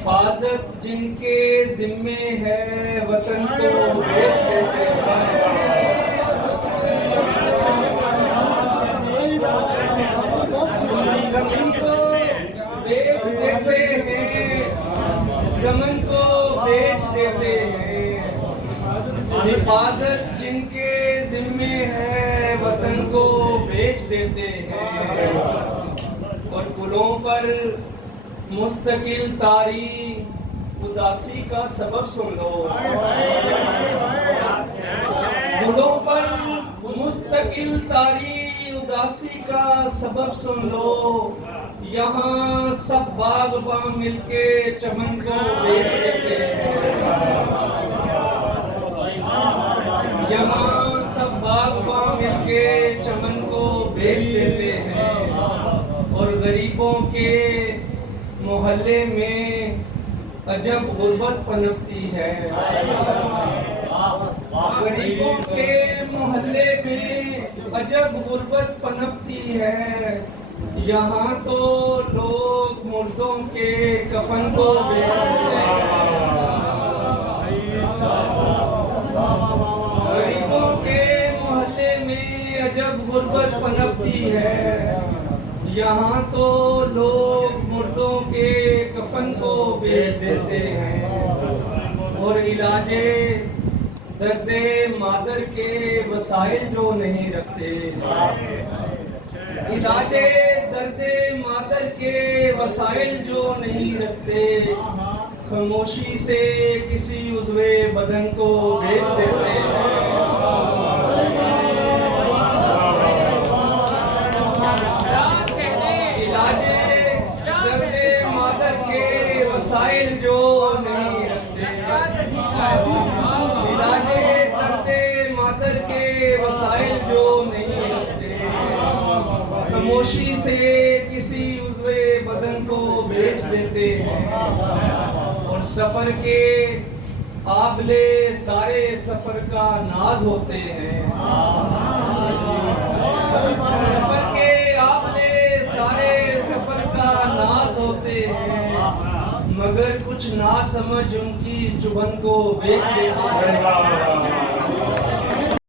हिफाजत जिनके जिम्मे है वतन को बेच देते हैं। सभी को बेच देते हैं, ज़मीन को बेच देते हैं। हिफाजत जिनके जिम्मे है वतन को बेच देते हैं। और गुलों पर मुस्तकिल तारी उदासी का सबब सुन लो। गुलों पर मुस्तकिल तारी उदासी का सबब सुन लो। यहाँ सब बागबान मिलके चमन को बेच देते हैं। यहाँ सब बागबान मिलके चमन को बेच देते हैं। और गरीबों के मोहल्ले में अजब गुर्बत पनपती है। गरीबों के मोहल्ले में अजब गुर्बत पनपती है। यहाँ तो लोग मुर्दों के कफन को बेच देते हैं। गरीबों के मोहल्ले में अजब गुर्बत पनपती है। यहाँ तो लोग मुर्दों के कफन को बेच देते हैं। और इलाजे दर्दे मादर के वसाइल जो नहीं रखते, इलाजे दर्दे मादर के वसाइल जो नहीं रखते, खामोशी से किसी उज़्वे बदन को बेच देते हैं। वसाइल जो नहीं रखते, इलाजे दर्दे मादर के वसाइल जो नहीं रखते, खामोशी से किसी उज़्वे बदन को बेच देते हैं। और सफर के आबले सारे सफर का नाज होते हैं। सफर के आबले सारे सफर का नाज होते हैं। मगर कुछ ना समझ उनकी जुबान को बेच देते हैं।